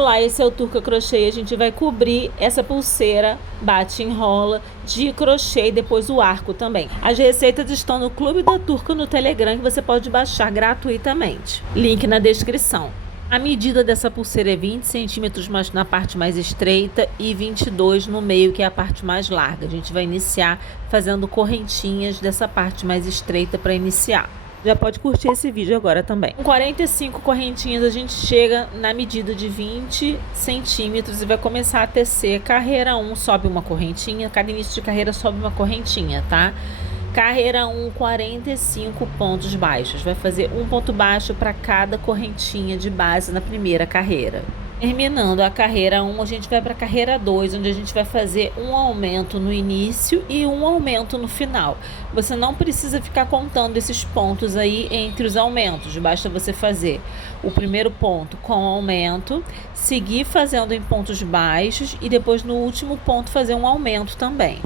Olá, esse é o Turca Crochê. A gente vai cobrir essa pulseira bate e enrola de crochê e depois o arco também. As receitas estão no Clube da Turca no Telegram, que você pode baixar gratuitamente. Link na descrição. A medida dessa pulseira é 20 centímetros na parte mais estreita e 22 no meio, que é a parte mais larga. A gente vai iniciar fazendo correntinhas dessa parte mais estreita para iniciar. Já pode curtir esse vídeo agora também. Com 45 correntinhas a gente chega na medida de 20 centímetros e vai começar a tecer. Carreira 1 sobe uma correntinha, cada início de carreira sobe uma correntinha, tá? Carreira 1, 45 pontos baixos. Vai fazer um ponto baixo para cada correntinha de base na primeira carreira. Terminando a carreira 1, a gente vai para a carreira 2, onde a gente vai fazer um aumento no início e um aumento no final. Você não precisa ficar contando esses pontos aí entre os aumentos, basta você fazer o primeiro ponto com aumento, seguir fazendo em pontos baixos e depois no último ponto fazer um aumento também.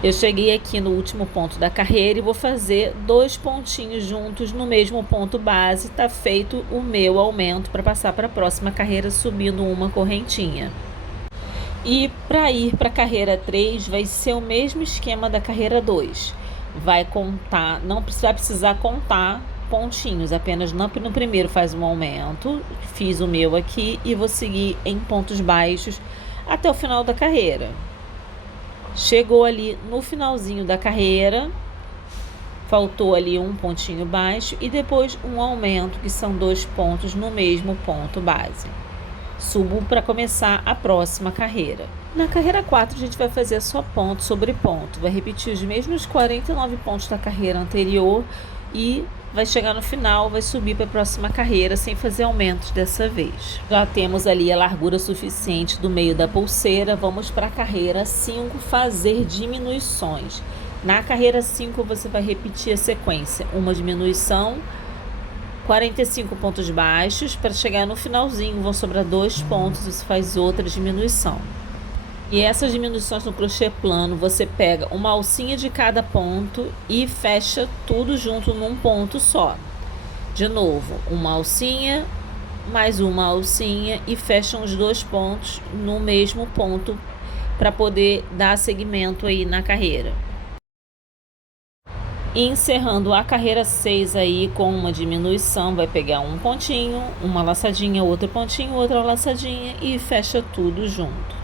Eu cheguei aqui no último ponto da carreira e vou fazer 2 pontinhos juntos no mesmo ponto base. Tá feito o meu aumento para passar para a próxima carreira subindo uma correntinha. E para ir para a carreira 3 vai ser o mesmo esquema da carreira 2. Vai contar, não vai precisar contar pontinhos, apenas no primeiro faz um aumento. Fiz o meu aqui e vou seguir em pontos baixos até o final da carreira. Chegou ali no finalzinho da carreira, faltou ali um pontinho baixo e depois um aumento, que são 2 pontos no mesmo ponto base. Subo para começar a próxima carreira. Na carreira 4 a gente vai fazer só ponto sobre ponto, vai repetir os mesmos 49 pontos da carreira anterior e vai chegar no final, vai subir para a próxima carreira sem fazer aumentos dessa vez. Já temos ali a largura suficiente do meio da pulseira, vamos para a carreira 5 fazer diminuições. Na carreira 5 você vai repetir a sequência, uma diminuição, 45 pontos baixos, para chegar no finalzinho vão sobrar 2 pontos, você faz outra diminuição. E essas diminuições no crochê plano, você pega uma alcinha de cada ponto e fecha tudo junto num ponto só. De novo, uma alcinha, mais uma alcinha e fecham os 2 pontos no mesmo ponto para poder dar seguimento aí na carreira. E encerrando a carreira 6 aí com uma diminuição, vai pegar um pontinho, uma laçadinha, outro pontinho, outra laçadinha e fecha tudo junto.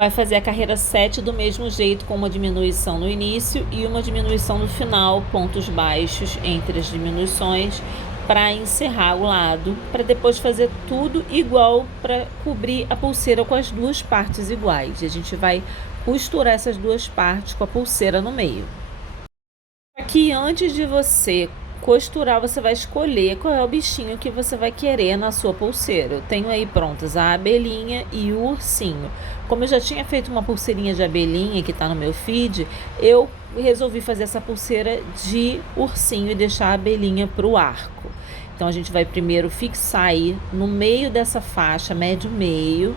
Vai fazer a carreira 7 do mesmo jeito, com uma diminuição no início e uma diminuição no final, pontos baixos entre as diminuições, para encerrar o lado, para depois fazer tudo igual para cobrir a pulseira com as 2 partes iguais. E a gente vai costurar essas 2 partes com a pulseira no meio. Aqui, antes de você costurar, você vai escolher qual é o bichinho que você vai querer na sua pulseira. Eu tenho aí prontas a abelhinha e o ursinho. Como eu já tinha feito uma pulseirinha de abelhinha que está no meu feed, eu resolvi fazer essa pulseira de ursinho e deixar a abelhinha para o arco. Então a gente vai primeiro fixar aí no meio dessa faixa, médio meio.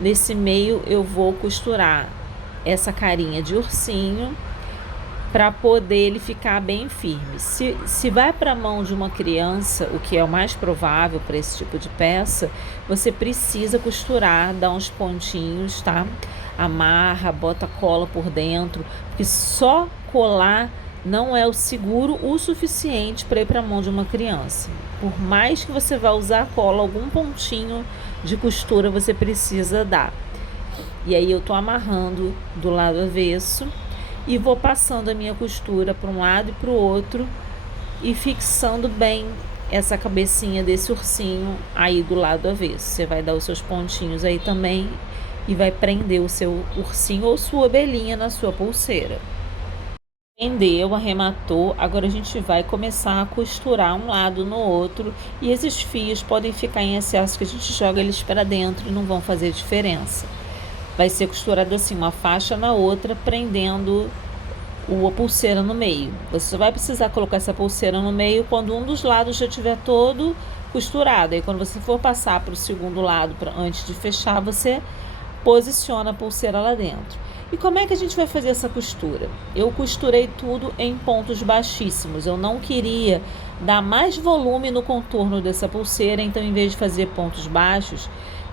Nesse meio eu vou costurar essa carinha de ursinho, para poder ele ficar bem firme. Se vai para a mão de uma criança, o que é o mais provável para esse tipo de peça, você precisa costurar, dar uns pontinhos, tá? Amarra, bota cola por dentro, porque só colar não é o seguro o suficiente para ir para a mão de uma criança. Por mais que você vá usar cola, algum pontinho de costura você precisa dar. E aí eu tô amarrando do lado avesso e vou passando a minha costura para um lado e para o outro e fixando bem essa cabecinha desse ursinho aí do lado avesso. Você vai dar os seus pontinhos aí também e vai prender o seu ursinho ou sua abelhinha na sua pulseira. Prendeu, arrematou, agora a gente vai começar a costurar um lado no outro e esses fios podem ficar em excesso, que a gente joga eles para dentro e não vão fazer diferença. Vai ser costurado assim, uma faixa na outra, prendendo a pulseira no meio. Você só vai precisar colocar essa pulseira no meio quando um dos lados já estiver todo costurado. Aí quando você for passar para o segundo lado, antes de fechar, você posiciona a pulseira lá dentro. E como é que a gente vai fazer essa costura? Eu costurei tudo em pontos baixíssimos. Eu não queria dar mais volume no contorno dessa pulseira. Então, em vez de fazer pontos baixos,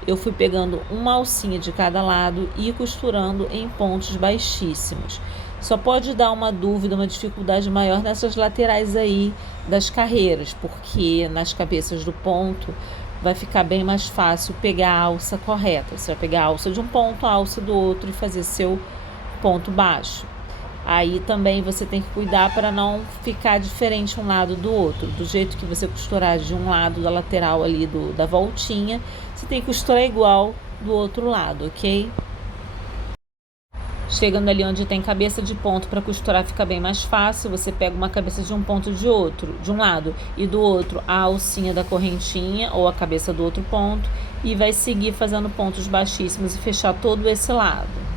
eu fui pegando uma alcinha de cada lado e costurando em pontos baixíssimos. Só pode dar uma dúvida, uma dificuldade maior nessas laterais aí das carreiras, porque nas cabeças do ponto vai ficar bem mais fácil pegar a alça correta. Você vai pegar a alça de um ponto, a alça do outro e fazer seu ponto baixo. Aí também você tem que cuidar para não ficar diferente um lado do outro. Do jeito que você costurar de um lado da lateral ali da voltinha, você tem que costurar igual do outro lado, ok? Chegando ali onde tem cabeça de ponto, para costurar fica bem mais fácil. Você pega uma cabeça de um ponto de um lado, e do outro a alcinha da correntinha ou a cabeça do outro ponto, e vai seguir fazendo pontos baixíssimos e fechar todo esse lado.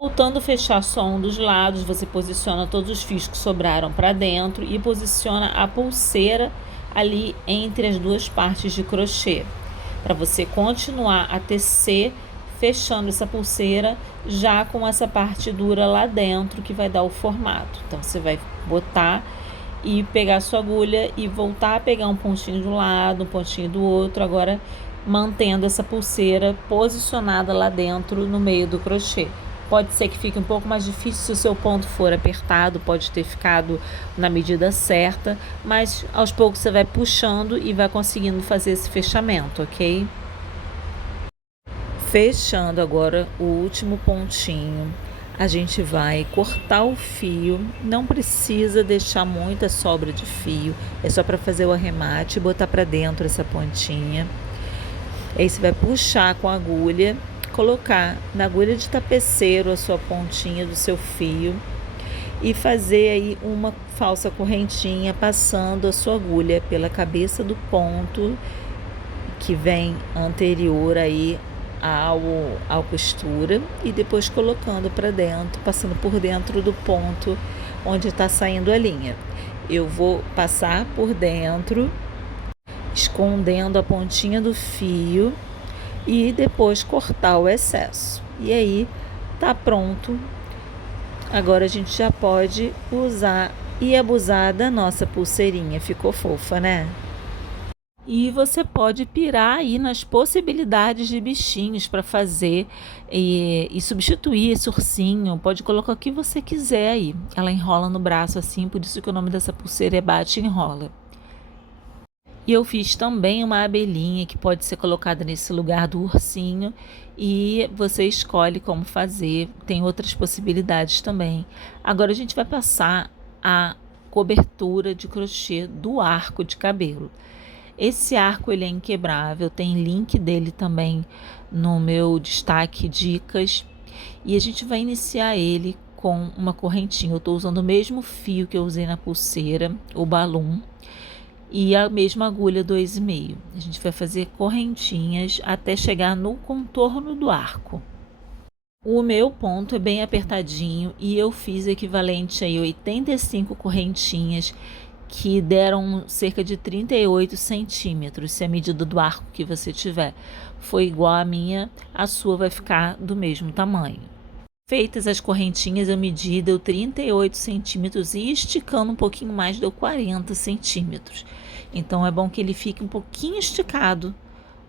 Voltando a fechar só um dos lados, você posiciona todos os fios que sobraram para dentro e posiciona a pulseira ali entre as duas partes de crochê, para você continuar a tecer fechando essa pulseira já com essa parte dura lá dentro que vai dar o formato. Então você vai botar e pegar a sua agulha e voltar a pegar um pontinho de um lado, um pontinho do outro, agora mantendo essa pulseira posicionada lá dentro no meio do crochê. Pode ser que fique um pouco mais difícil se o seu ponto for apertado, pode ter ficado na medida certa, mas aos poucos você vai puxando e vai conseguindo fazer esse fechamento, ok? Fechando agora o último pontinho, a gente vai cortar o fio, não precisa deixar muita sobra de fio, é só para fazer o arremate e botar para dentro essa pontinha. Aí você vai puxar com a agulha, colocar na agulha de tapeceiro a sua pontinha do seu fio e fazer aí uma falsa correntinha passando a sua agulha pela cabeça do ponto que vem anterior aí ao costura e depois colocando para dentro, passando por dentro do ponto onde está saindo a linha. Eu vou passar por dentro, escondendo a pontinha do fio e depois cortar o excesso. E aí tá pronto. Agora a gente já pode usar e abusar da nossa pulseirinha. Ficou fofa, né? E você pode pirar aí nas possibilidades de bichinhos para fazer e substituir esse ursinho. Pode colocar o que você quiser aí. Ela enrola no braço assim, por isso que o nome dessa pulseira é bate e enrola. E eu fiz também uma abelhinha que pode ser colocada nesse lugar do ursinho e você escolhe como fazer. Tem outras possibilidades também. Agora a gente vai passar a cobertura de crochê do arco de cabelo. Esse arco ele é inquebrável, tem link dele também no meu destaque dicas. E a gente vai iniciar ele com uma correntinha. Eu estou usando o mesmo fio que eu usei na pulseira, o balloon, e a mesma agulha 2,5. A gente vai fazer correntinhas até chegar no contorno do arco. O meu ponto é bem apertadinho e eu fiz equivalente a 85 correntinhas que deram cerca de 38 centímetros, se a medida do arco que você tiver for igual à minha, a sua vai ficar do mesmo tamanho. Feitas as correntinhas, eu medi, deu 38 centímetros e esticando um pouquinho mais deu 40 centímetros. Então é bom que ele fique um pouquinho esticado,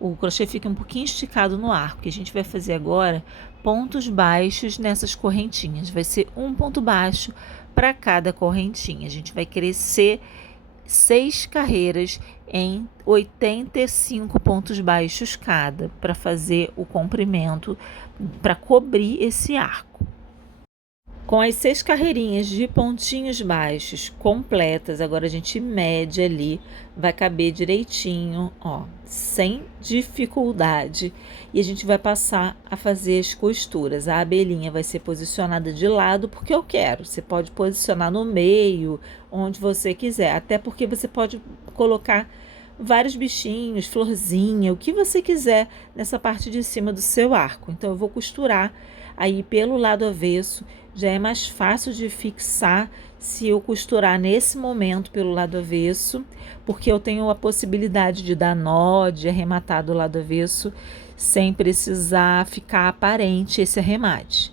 o crochê fique um pouquinho esticado no arco. Que a gente vai fazer agora pontos baixos nessas correntinhas. Vai ser um ponto baixo para cada correntinha. A gente vai crescer 6 carreiras em 85 pontos baixos cada, para fazer o comprimento, para cobrir esse arco. Com as 6 carreirinhas de pontinhos baixos completas, agora a gente mede ali, vai caber direitinho, ó, sem dificuldade. E a gente vai passar a fazer as costuras. A abelhinha vai ser posicionada de lado porque eu quero. Você pode posicionar no meio, onde você quiser. Até porque você pode colocar vários bichinhos, florzinha, o que você quiser nessa parte de cima do seu arco. Então eu vou costurar aí pelo lado avesso. Já é mais fácil de fixar se eu costurar nesse momento pelo lado avesso, porque eu tenho a possibilidade de dar nó, de arrematar do lado avesso, sem precisar ficar aparente esse arremate.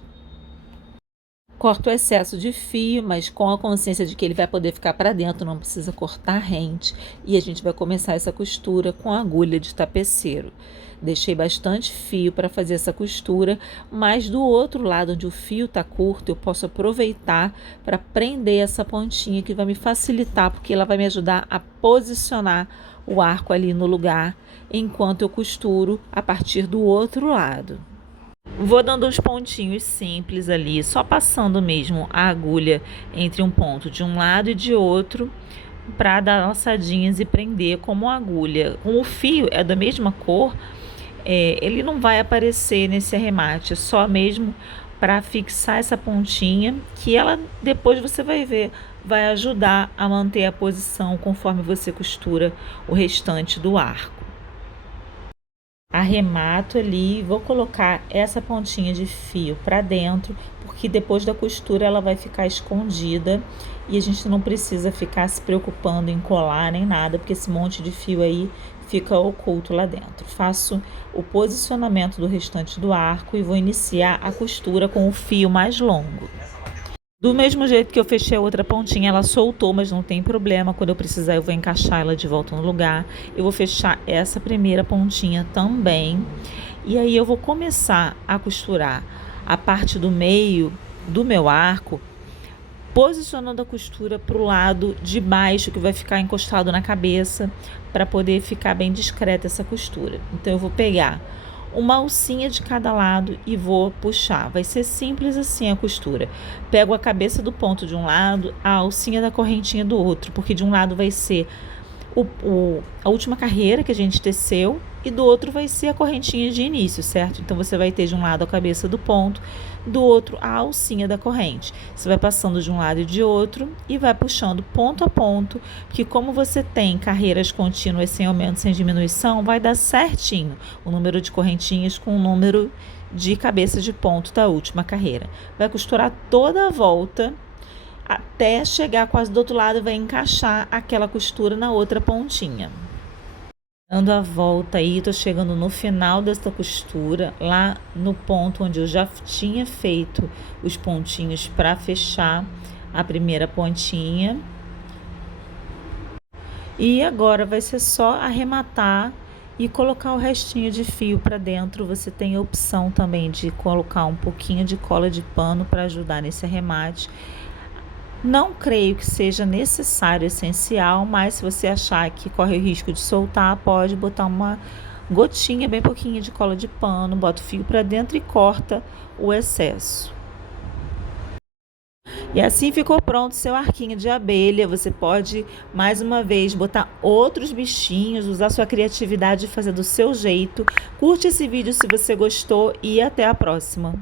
Corta o excesso de fio, mas com a consciência de que ele vai poder ficar para dentro, não precisa cortar rente. E a gente vai começar essa costura com a agulha de tapeceiro. Deixei bastante fio para fazer essa costura, mas do outro lado, onde o fio está curto, eu posso aproveitar para prender essa pontinha, que vai me facilitar, porque ela vai me ajudar a posicionar o arco ali no lugar, enquanto eu costuro a partir do outro lado. Vou dando uns pontinhos simples ali, só passando mesmo a agulha entre um ponto de um lado e de outro, para dar laçadinhas e prender como agulha. Como o fio é da mesma cor, ele não vai aparecer nesse arremate, só mesmo para fixar essa pontinha, que ela depois você vai ver, vai ajudar a manter a posição conforme você costura o restante do arco. Arremato ali, vou colocar essa pontinha de fio para dentro, porque depois da costura ela vai ficar escondida e a gente não precisa ficar se preocupando em colar nem nada, porque esse monte de fio aí fica oculto lá dentro. Faço o posicionamento do restante do arco e vou iniciar a costura com o fio mais longo. Do mesmo jeito que eu fechei a outra pontinha, ela soltou, mas não tem problema. Quando eu precisar, eu vou encaixar ela de volta no lugar. Eu vou fechar essa primeira pontinha também. E aí eu vou começar a costurar a parte do meio do meu arco, posicionando a costura para o lado de baixo, que vai ficar encostado na cabeça, para poder ficar bem discreta essa costura. Então eu vou pegar uma alcinha de cada lado e vou puxar. Vai ser simples assim a costura. Pego a cabeça do ponto de um lado, a alcinha da correntinha do outro, porque de um lado vai ser a última carreira que a gente teceu e do outro vai ser a correntinha de início, certo? Então você vai ter de um lado a cabeça do ponto, do outro a alcinha da corrente. Você vai passando de um lado e de outro e vai puxando ponto a ponto, que como você tem carreiras contínuas sem aumento, sem diminuição, vai dar certinho o número de correntinhas com o número de cabeças de ponto da última carreira. Vai costurar toda a volta até chegar quase do outro lado e vai encaixar aquela costura na outra pontinha. Dando a volta aí, tô chegando no final dessa costura, lá no ponto onde eu já tinha feito os pontinhos para fechar a primeira pontinha. E agora vai ser só arrematar e colocar o restinho de fio para dentro. Você tem a opção também de colocar um pouquinho de cola de pano para ajudar nesse arremate. Não creio que seja necessário, essencial, mas se você achar que corre o risco de soltar, pode botar uma gotinha, bem pouquinho de cola de pano, bota o fio para dentro e corta o excesso. E assim ficou pronto seu arquinho de abelha. Você pode, mais uma vez, botar outros bichinhos, usar sua criatividade e fazer do seu jeito. Curte esse vídeo se você gostou e até a próxima.